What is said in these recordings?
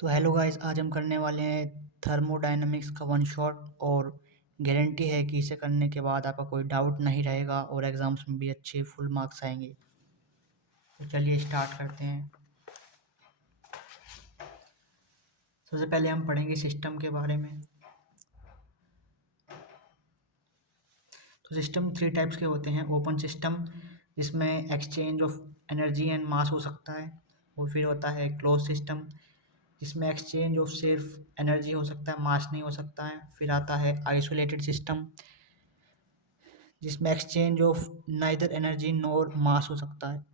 तो hello guys, आज हम करने वाले हैं थर्मोडायनेमिक्स का वन शॉट। और गारंटी है कि इसे करने के बाद आपका कोई डाउट नहीं रहेगा और एग्जाम्स में भी अच्छे फुल मार्क्स आएंगे। तो चलिए स्टार्ट करते हैं। सबसे पहले हम पढ़ेंगे सिस्टम के बारे में। तो सिस्टम थ्री टाइप्स के होते हैं। ओपन सिस्टम, जिसमें exchange of energy and mass हो सकता है। और फिर होता है क्लोज सिस्टम, जिसमें एक्सचेंज ऑफ सिर्फ एनर्जी हो सकता है, मास नहीं हो सकता है। फिर आता है आइसोलेटेड सिस्टम, जिसमें exchange of neither energy nor mass हो सकता है।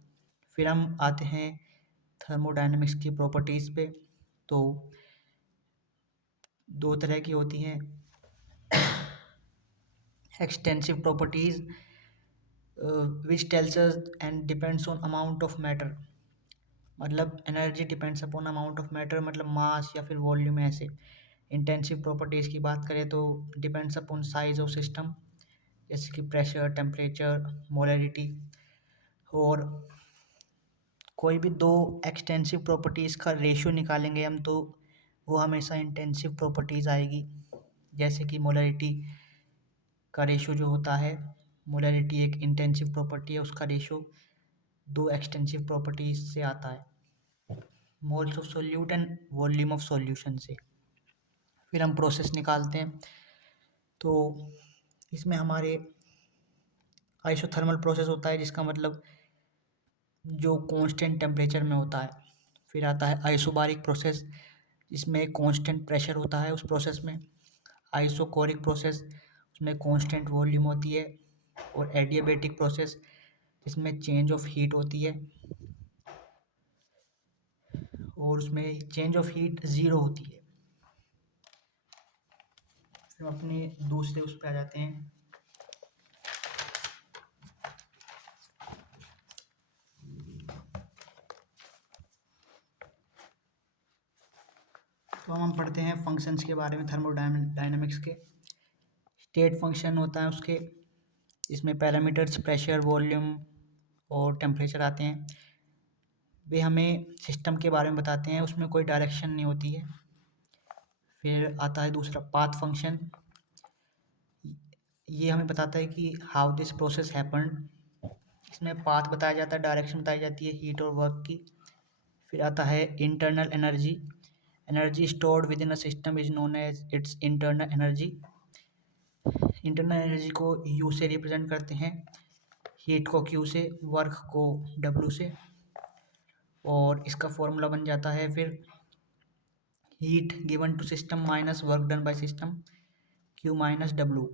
फिर हम आते हैं थर्मोडायनेमिक्स की प्रॉपर्टीज़ पे। तो दो तरह की होती हैं। Extensive properties which tells us and depends on amount of matter, मतलब energy depends upon amount of matter, मतलब मास या फिर वॉल्यूम ऐसे। इंटेंसिव प्रॉपर्टीज़ की बात करें तो depends upon size of system, जैसे कि प्रेशर, टेम्परेचर, मोलैरिटी। और कोई भी दो एक्सटेंसिव प्रॉपर्टीज़ का रेशियो निकालेंगे हम तो वो हमेशा इंटेंसिव प्रॉपर्टीज़ आएगी। जैसे कि मोलैरिटी का रेशियो जो होता है, मोलैरिटी एक इंटेंसिव प्रॉपर्टी है, उसका रेशियो दो एक्सटेंसिव प्रॉपर्टीज़ से आता है, moles of solute and volume of solution से। फिर हम प्रोसेस निकालते हैं। तो इसमें हमारे आइसोथर्मल प्रोसेस होता है, जिसका मतलब जो कांस्टेंट टेम्परेचर में होता है। फिर आता है आइसोबारिक प्रोसेस, जिसमें कांस्टेंट प्रेशर होता है उस प्रोसेस में। आइसोकोरिक प्रोसेस, उसमें कांस्टेंट वॉल्यूम होती है। और एडियाबेटिक प्रोसेस, जिसमें चेंज ऑफ हीट होती है और उसमें चेंज ऑफ हीट ज़ीरो होती है। फिर हम अपने दूसरे उस पर आ जाते हैं। तो हम पढ़ते हैं फंक्शंस के बारे में थर्मोडायनेमिक्स के। स्टेट फंक्शन होता है उसके, इसमें पैरामीटर्स प्रेशर, वॉल्यूम और टेम्परेचर आते हैं। वे हमें सिस्टम के बारे में बताते हैं, उसमें कोई डायरेक्शन नहीं होती है। फिर आता है दूसरा पाथ फंक्शन, ये हमें बताता है कि हाउ दिस प्रोसेस हैपन। इसमें पाथ बताया जाता है, डायरेक्शन बताई जाती है हीट और वर्क की। फिर आता है internal energy, energy stored within a system is known as its internal energy. Internal energy को यू से रिप्रेजेंट करते हैं, हीट को क्यू से, वर्क को डब्ल्यू से। और इसका फॉर्मूला बन जाता है फिर heat given to system minus work done by system, Q minus W.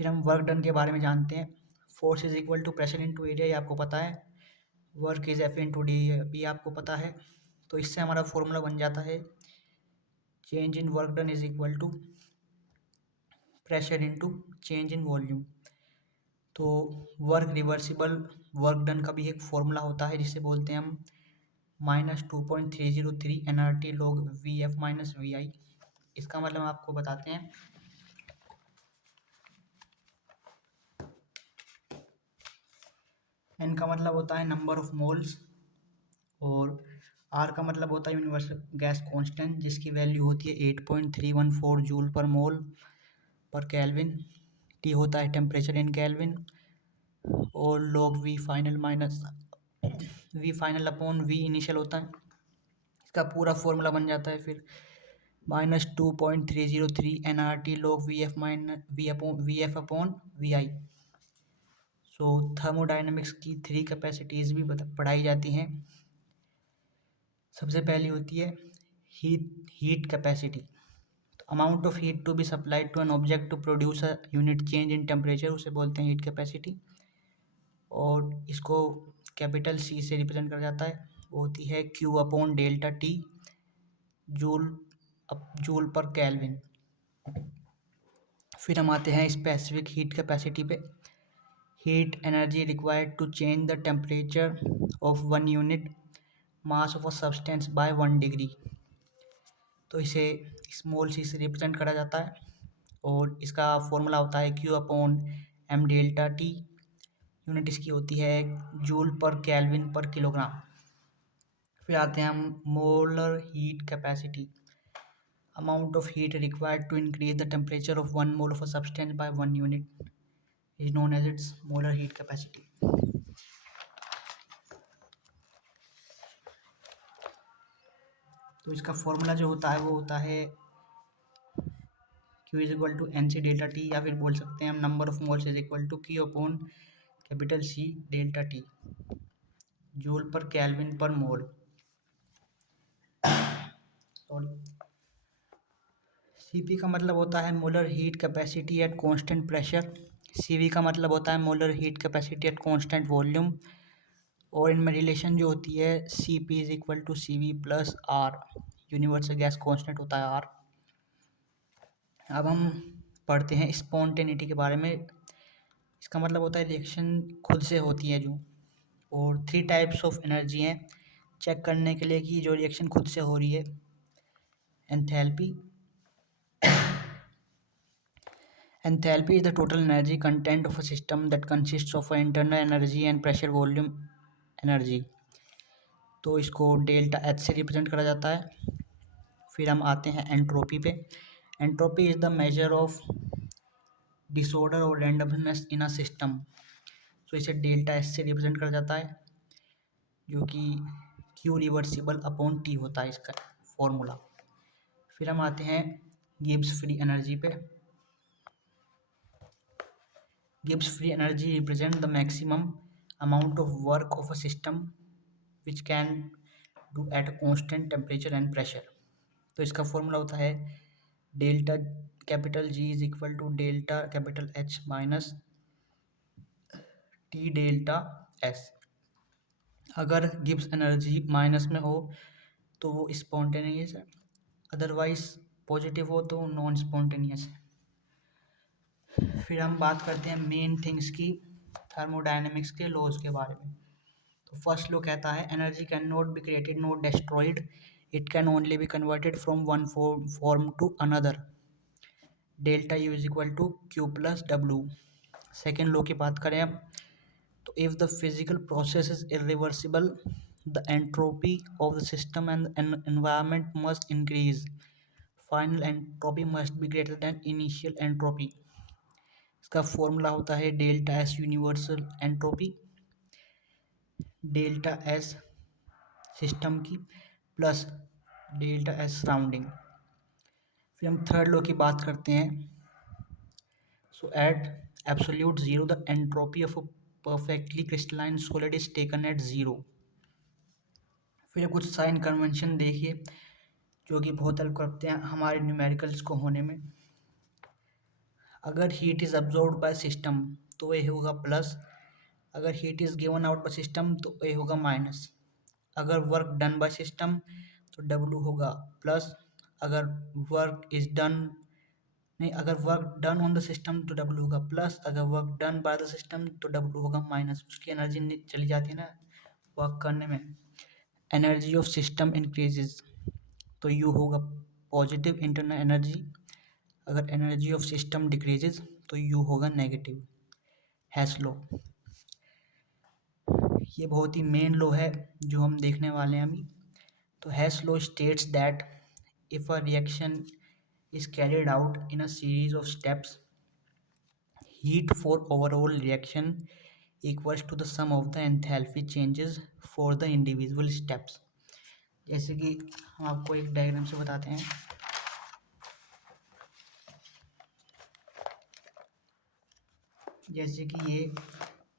फिर हम वर्क डन के बारे में जानते हैं। Force is equal to pressure into area, ये आपको पता है। Work is F into D, ये आपको पता है। तो इससे हमारा फॉर्मूला बन जाता है change in work done is equal to pressure into change in volume. तो वर्क रिवर्सिबल वर्क डन का भी एक फॉर्मूला होता है, जिसे बोलते हैं हम -2.303 NRT log VF minus VI। इसका मतलब आपको बताते हैं। एन का मतलब होता है नंबर ऑफ मोल्स, और आर का मतलब होता है यूनिवर्सल गैस कांस्टेंट, जिसकी वैल्यू होती है 8.314 जूल पर मोल पर केल्विन। टी होता है टेम्परेचर इन केल्विन, और log V final minus V final upon V initial होता है। इसका पूरा फॉर्मूला बन जाता है फिर -2.303 NRT log VF minus V F upon VI। So thermodynamics की थ्री कैपेसिटीज़ भी पढ़ाई जाती हैं। सबसे पहली होती है हीट कैपेसिटी। तो amount of heat to be supplied to an object to produce a unit change in temperature, उसे बोलते हैं हीट कैपेसिटी। और इसको कैपिटल सी से रिप्रेजेंट करा जाता है, वो होती है Q upon delta T, joule joule पर केल्विन। फिर हम आते हैं स्पेसिफिक हीट कैपेसिटी पे। Heat energy required to change the temperature of one unit mass of a substance by 1 degree. तो इसे स्मॉल सी से रिप्रेजेंट करा जाता है, और इसका फॉर्मूला होता है Q upon M delta T. Unit इसकी होती है जूल पर केल्विन पर किलोग्राम। फिर आते हैं हम molar heat capacity, amount of heat required to increase the temperature of 1 mole of a substance by 1 unit is known as its molar heat capacity. तो इसका फॉर्मूला जो होता है वो होता है Q is equal to N C delta T, या फिर बोल सकते हैं हम number of moles is equal to Q upon capital C delta T, joule पर केल्विन पर मोल। सॉरी, Cp का मतलब होता है molar heat capacity at constant pressure, Cv का मतलब होता है molar heat capacity at constant volume, और इनमें रिलेशन जो होती है Cp is equal to Cv plus R, universal gas constant होता है R। अब हम पढ़ते हैं स्पॉन्टेनिटी के बारे में। इसका मतलब होता है रिएक्शन खुद से होती है जो, और 3 टाइप्स ऑफ एनर्जी हैं चेक करने के लिए कि जो रिएक्शन खुद से हो रही है। Enthalpy, enthalpy is the total energy content of a system that consists of an internal energy and pressure volume energy। तो इसको डेल्टा एच से रिप्रेजेंट करा जाता है। फिर हम आते हैं एंट्रोपी पे। Entropy is the measure of disorder और रैंडमनेस इन अ सिस्टम। तो इसे डेल्टा एच से रिप्रेजेंट करा जाता है, जो कि क्यू रिवर्सिबल अपॉन टी होता है इसका फॉर्मूला। फिर हम आते हैं गिब्स फ्री एनर्जी पे। Gibbs free energy represent the maximum amount of work of a system which can do at a constant temperature and pressure। तो इसका फॉर्मूला होता है delta capital G is equal to delta capital H minus T delta S. अगर Gibbs energy minus में हो तो वो spontaneous है, अदरवाइज पॉजिटिव हो तो नॉन स्पॉन्टेनियस है। फिर हम बात करते हैं मेन थिंग्स की थर्मोडायनेमिक्स के लॉज के बारे में। तो फर्स्ट लॉ कहता है energy can not be created not destroyed, it can only be converted from one form to another, delta U is equal to Q plus W. Second law की बात करें अब, तो if the physical process is irreversible the entropy of the system and environment must increase, final entropy must be greater than initial entropy. इसका formula होता है delta S universal entropy, delta S system की plus delta S surrounding. फिर हम third law की बात करते हैं। So at absolute zero the entropy of a perfectly crystalline solid is taken at zero. फिर कुछ साइन कन्वेंशन देखिए जो कि बहुत हेल्प करते हैं हमारे न्यूमेरिकल्स को होने में। अगर heat is absorbed by system तो ये होगा प्लस, अगर heat is given out by system तो ए होगा माइनस, अगर वर्क डन बाय सिस्टम तो डब्ल्यू होगा प्लस, अगर वर्क इज डन नहीं अगर work done on the system तो डब्ल्यू होगा प्लस, अगर work done by the system तो डब्ल्यू होगा माइनस। उसकी एनर्जी चली जाती है ना वर्क करने में। एनर्जी ऑफ सिस्टम इंक्रीजेज तो यू होगा पॉजिटिव इंटरनल एनर्जी, अगर एनर्जी ऑफ सिस्टम डिक्रीजेज तो यू होगा नेगेटिव। हेस लॉ, ये बहुत ही मेन लॉ है जो हम देखने वाले हैं अभी। तो Hess law states that if a reaction is carried out in a series of steps, heat for overall reaction equals to the sum of the enthalpy changes for the individual steps। जैसे कि हम आपको एक diagram से बताते हैं। जैसे कि ये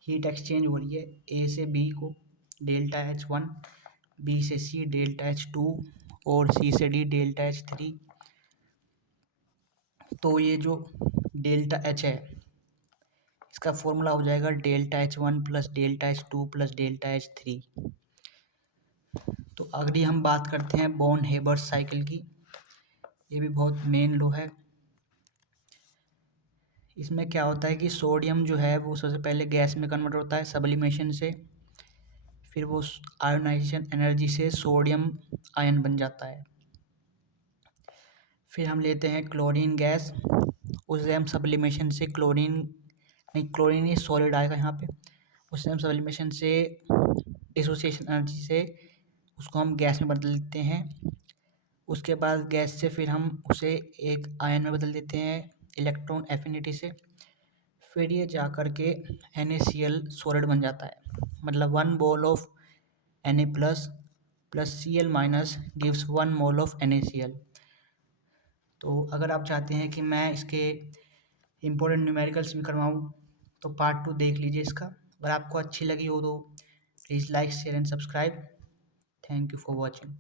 हीट एक्सचेंज हो रही है ए से बी को डेल्टा एच वन, बी से सी डेल्टा एच टू और सी से डी डेल्टा एच थ्री। तो ये जो डेल्टा एच है इसका फॉर्मूला हो जाएगा delta H one plus delta H two plus delta H three. तो अगली हम बात करते हैं बॉर्न हेबर्ट साइकिल की, ये भी बहुत मेन लॉ है। इसमें क्या होता है कि सोडियम जो है वो सबसे पहले गैस में कन्वर्ट होता है सब्लिमेशन से, फिर वो आयोनाइजेशन एनर्जी से सोडियम आयन बन जाता है। फिर हम लेते हैं क्लोरीन गैस, उसे हम सब्लिमेशन से क्लोरीन ही सॉलिड आएगा यहाँ पे, उससे हम सब्लिमेशन से डिसोसिएशन एनर्जी से उसको हम गैस में बदल देते हैं। उसके बाद गैस से फिर हम उसे एक आयन में बदल देते हैं इलेक्ट्रॉन एफिनिटी से। फिर ये जा कर के NaCl सॉलिड बन जाता है। मतलब 1 mole of Na plus plus Cl minus gives 1 mole of NaCl। तो अगर आप चाहते हैं कि मैं इसके इम्पोर्टेंट न्यूमेरिकल्स भी करवाऊँ तो पार्ट 2 देख लीजिए इसका। अगर आपको अच्छी लगी हो तो please like share and subscribe. Thank you for watching.